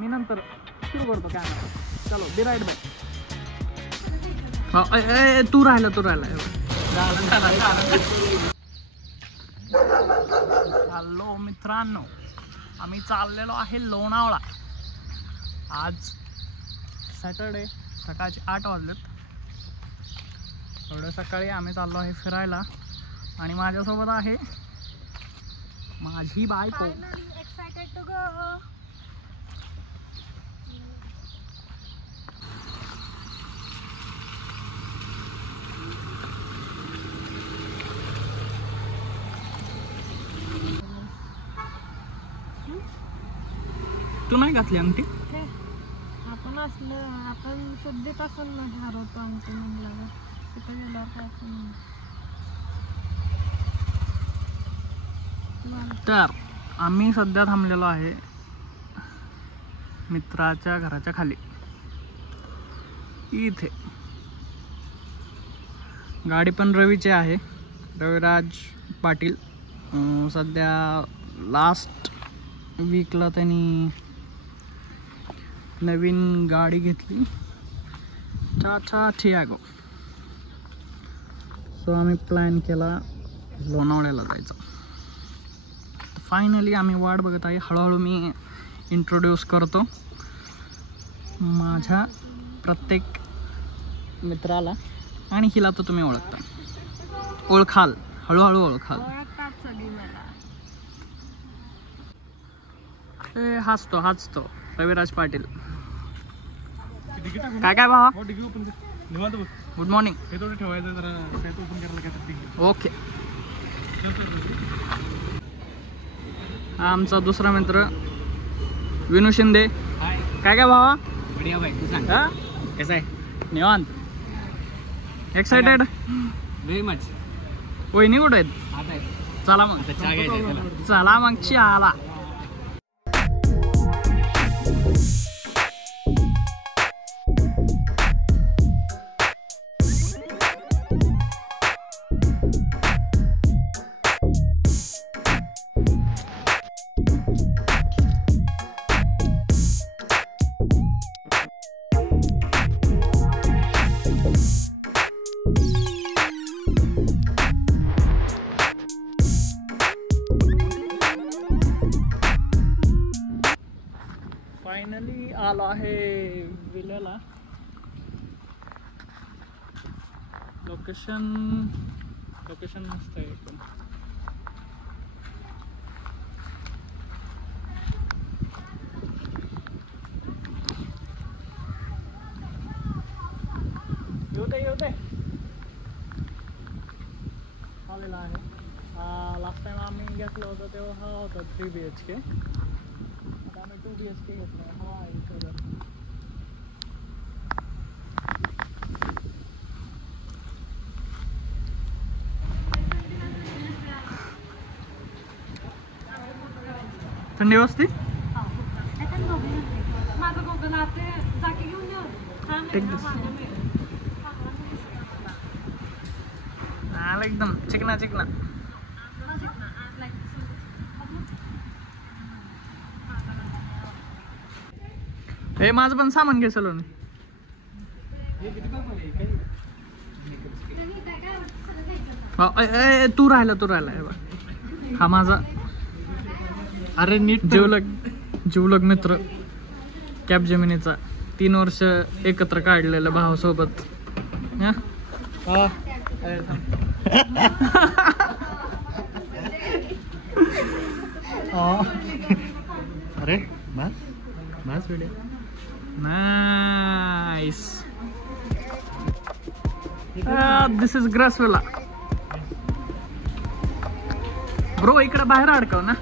मी नंतर सुरू करतो कॅमेरा. चलो बी राईट बॅक. तू राहिला हॅलो मित्रांनो, आम्ही चाललेलो आहे लोणावळा. आज सॅटरडे, सकाळचे 8 वाजलेत. एवढ्या सकाळी आम्ही चाललो आहे फिरायला आणि माझ्यासोबत आहे माझी बायको. Excited to go. तू नाही घातली अंगठी? आपण असलं आपण शुद्धीत असून हरवतो अंगठी म्हणलं तिथं गेल्यावर काय. तर आम्ही सध्या थांबलेलो आहे मित्राच्या घराच्या खाली. इथे गाडी पण रवीची आहे, रविराज पाटील. सध्या लास्ट वीकला त्यांनी नवीन गाडी घेतली, टाटा टियागो. सो आम्ही प्लॅन केला लोणावळ्याला जायचा. फायनली आम्ही वाट बघत आहे. हळूहळू मी इंट्रोड्यूस करतो माझ्या प्रत्येक मित्राला आणि हिला तर तुम्ही ओळखता, ओळखाल, हळूहळू ओळखाल. हाच तो रविराज पाटील. काय काय भावा? Good morning. ओके. आमचा दुसरा मित्र विनू शिंदे. काय काय भावा? बढिया भाई, तू सांग कसं आहे? निवांत. एक्साइटेड? Very much. वहिनी कुठे आहेत? आता चला मग चहा घ्यायचा. चला मग चहाला. फायनली आलो आहे विल्याला. लोकेशन मस्त आहे एकदम. येऊ दे आलेला आहे. लास्ट टाइम आम्ही घेतलं होतं तेव्हा हा होता 3 BHK. आता आम्ही 2 BHK घेतला. हा इकडं थंडी वाजते. माझं कोकण आता जाकी घेऊन येऊ. एकदम चिकना. हे माझं पण सामान घे सलोन. तू राहिला हे बघ. हा माझा अरे नीट जीवलग मित्र कॅप जेमिनीचा. 3 वर्ष एकत्र काढलेलं भावासोबत. अरे बस व्हिडिओ नाईस. दिस इज ग्रासवेला ब्रो. इकडे बाहेर अडकव ना.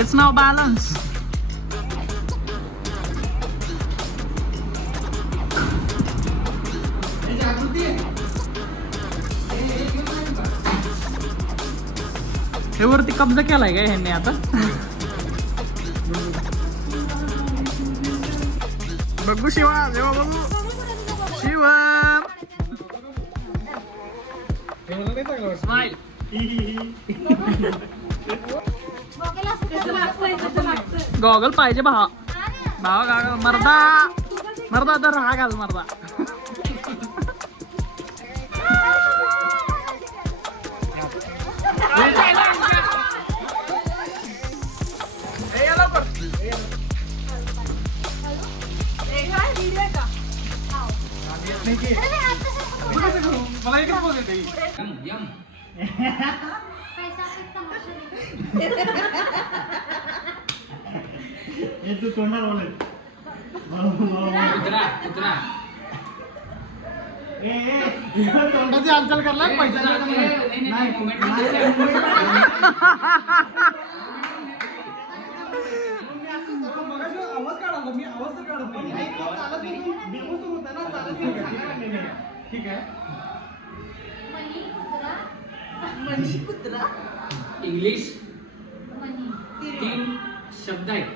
It's now balance. हे वरती कब्जा केलाय का ह्यांनी आता? बघू शिवा, जेव्हा बघू शिवा स्माइल. गॉगल पाहिजे भावा. भावा मर्दा मर्दा तर हा घाल मर्दा. तू तोंडात बोले तोंडाची हालचाल करला पैसा आवाज काढा. मी आवाज तर काढत नाही. ठीक आहे. मनी कुत्रा इंग्लिश 3 शब्द आहेत.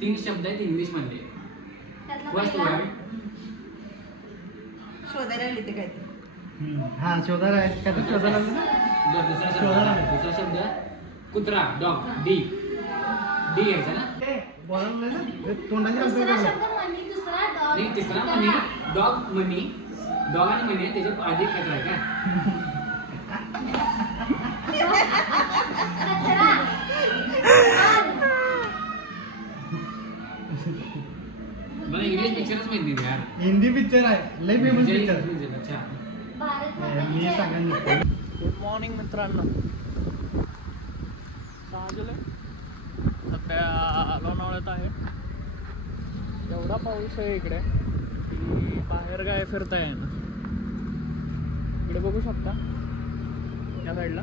3 शब्द आहेत इंग्लिश मधले. फर्स्ट वर्ड शोधायला आली ते काय हा शोधायला आहे का? शोधायला दुसरा शब्द कुत्रा डॉग. डी घ्यायचा ना. तोंडाची दुसरा शब्द मनी, दुसरा डॉग, नाही तिसरा मनी. डॉग मनी. डॉग आणि मनी त्याच्या आधी काय काय कचरा, मला इंग्लिश पिक्चरच माहित नाही यार. हिंदी पिक्चर आहे लय फेमस पिक्चर. अच्छा भारत मी माता सांगा. गुड मॉर्निंग मित्रांनो. साजले सध्या लोणावळ्यात आहे. एवढा पाऊस आहे इकडे की बाहेर काय फिरता येईना. इकडे बघू शकता या साईडला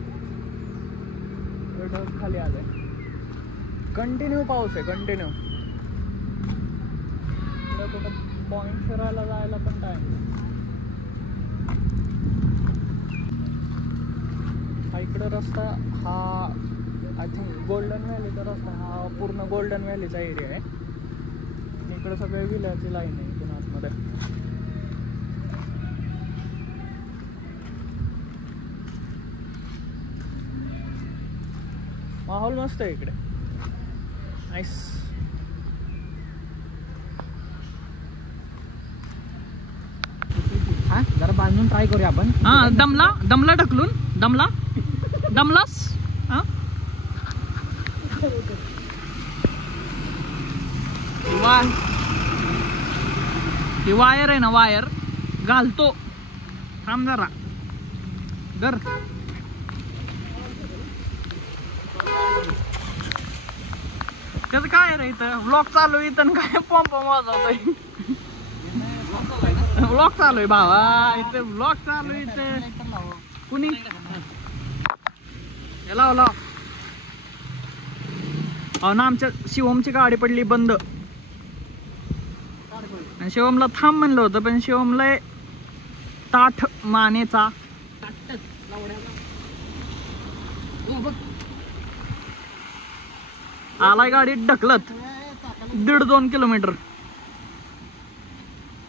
ढग खाली आलंय. कंटिन्यू पाऊस आहे कंटिन्यू. इकडे कुठं पॉइंट फिरायला जायला पण टाइम. हा इकडं रस्ता हा आय थिंक गोल्डन व्हॅलीचा रस्ता. हा पूर्ण गोल्डन व्हॅलीचा एरिया आहे. इकडं सगळे विल्याची लाईन आहे इथून आतमध्ये. माहोल मस्त आहे इकडे. नाईस. हा जरा बांधून ट्राय करूया आपण. हा दमला ढकलून दमलास. हा ही वायर आहे ना वायर घालतो. थांब जरा कर. त्याचं काय रे इथं व्लॉग चालू आहे इथं काय पंप वाजवतोय. व्लॉग चालू आहे भावा इथे. व्लॉग चालू आहे इथे. कुणी लाव हो ना. आमच्या शिवमची गाडी पडली बंद आणि शिवमला थांब म्हणलं होतं पण शिवमला ताठ मानेचा आलाय गाडीत ढकलत 1.5-2 किलोमीटर.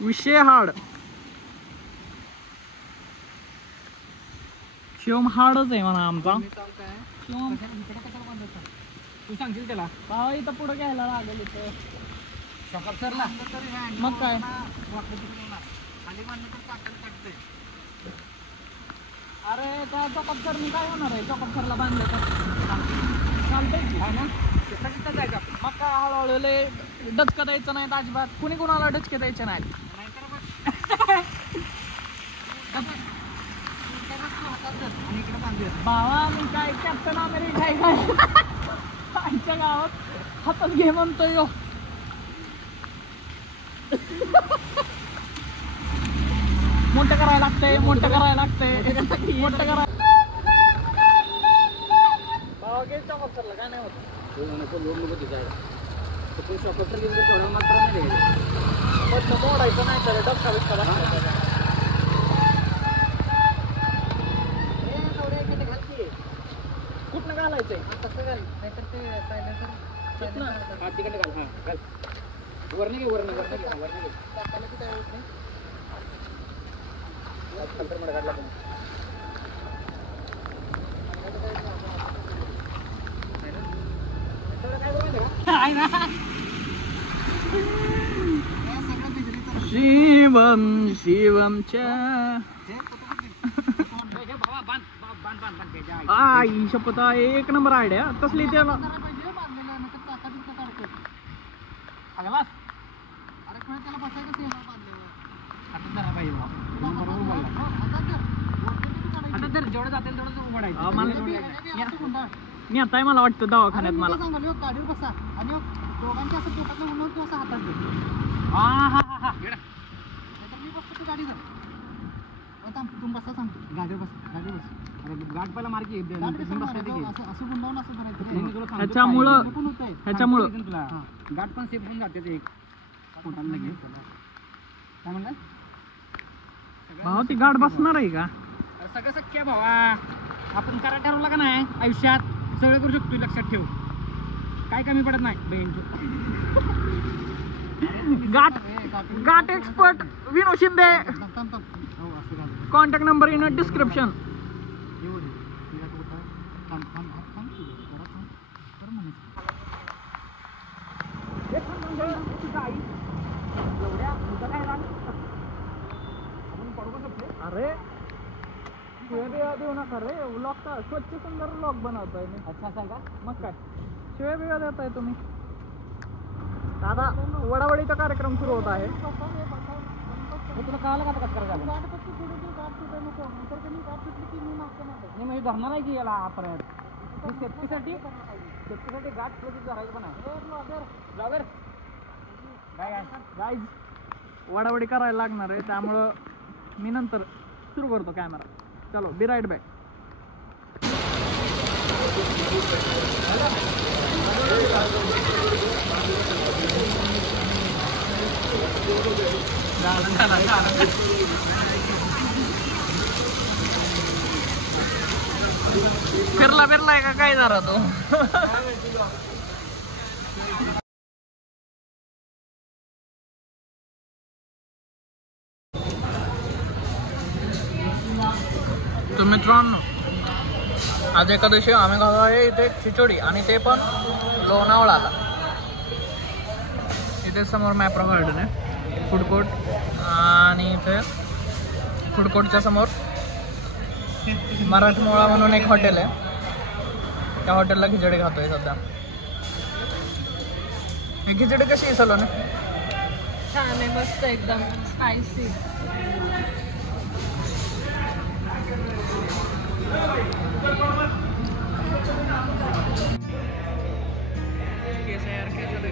विषय हार्ड. शिवम हार्डच आहे म्हणा आमचा. शिवम तू सांगशील त्याला भावा इथं पुढे घ्यायला लागेल इथं. सरला मग काय अरे त्या चॉकअप सरनी काय होणार आहे? चॉकअप सरला बांधलं तर चालतंय की. ना तिथं जायचं. मग काय हळूहळू लय डचका द्यायचं नाही अजिबात. कुणी कुणाला डचके द्यायचे नाहीत. भावा मी काय कॅप्टन अमेरिका आहे काय? आमच्या गावात हातात घे म्हणतोय यो. मोठं करायला लागतंय मोठं करायला लागतंय मोठं करायला. भावा घे चॉकअप सरला काय नाही होत. मोडायचं नाही तर डबका बिस्का लागतो. घाल नाहीतर ते सायलेन्सर हा तिकडे घाल. हा घाल. वरनं घे वरनं घे. टाकायला की त्यावेळेस नाही नंतर मड काढला पण. शिवम शिवमच्या आई शपथ एक नंबर आयडिया कसली त्याला अरे पण त्याला बसायचं सेवा आता तर जेवढं जातील तेवढंच उघडायचं. मी आता मला वाटतं दवाखान्यात मला गाडीवर बसा आणि दोघांच्या असं पोटात म्हणून तू असं हातात दे हा नाहीतर मी बसतो तू गाडीवर थांब तुम्ही बसा सांगतो गाडीवर बस अरे गाठ पहिला मार्की गाडी कसं मारायचं? असं असं गुंडावून असं करायचं ह्याच्यामुळं पण होतंय तुला गाठ पण सेफ होऊन जाते ते एक पोटाला लगेच. काय म्हणलं भाऊ ती गाठ बसणार आहे का? सगळं शक्य आहे भावा. आपण करा ठरवलं का नाही आयुष्यात सगळं करू शकतो. लक्षात ठेव काय कमी पडत नाही बहीण. गाठ एक्सपर्ट विनू शिंदे. हो असं घाल कॉन्टॅक्ट नंबर इन डिस्क्रिप्शन. येऊ दे तिला तू उठा. थांब थांब थांब थांब तू जरा थांब कर म्हणे अरे शिव्या देऊ नका रे. व्लॉग का स्वच्छ सुंदर व्लॉग बनवतोय मी. अच्छा असं आहे का मग काय शिव्या देताय तुम्ही. दादा वडावडीचा कार्यक्रम सुरू होत आहे. हे तुला कळालं का आता कसं करायचं नाही म्हणजे धरणार आहे की याला परत सेफ्टीसाठी गाठ प्लस धरायचं पण आहे ब्लॉगर गाईज वडावडी करायला लागणार आहे त्यामुळं मी नंतर सुरू करतो कॅमेरा. चलो बी राईट बॅक. फिरलाय का काय जरा तो. तर मित्रांनो आज एकादशी आम्ही खातो आहे इथे खिचडी आणि ते पण लोणावळ्याला. इथे समोर मॅप्रो गार्डन आहे फूड कोर्ट आणि इथे फूड कोर्टच्या समोर मराठमोळा म्हणून एक हॉटेल आहे. त्या हॉटेलला खिचडी खातोय सध्या. ही खिचडी कशी आहे सलोनी? छान आहे मस्त एकदम स्पायसी. कैसे यार खिचड़ी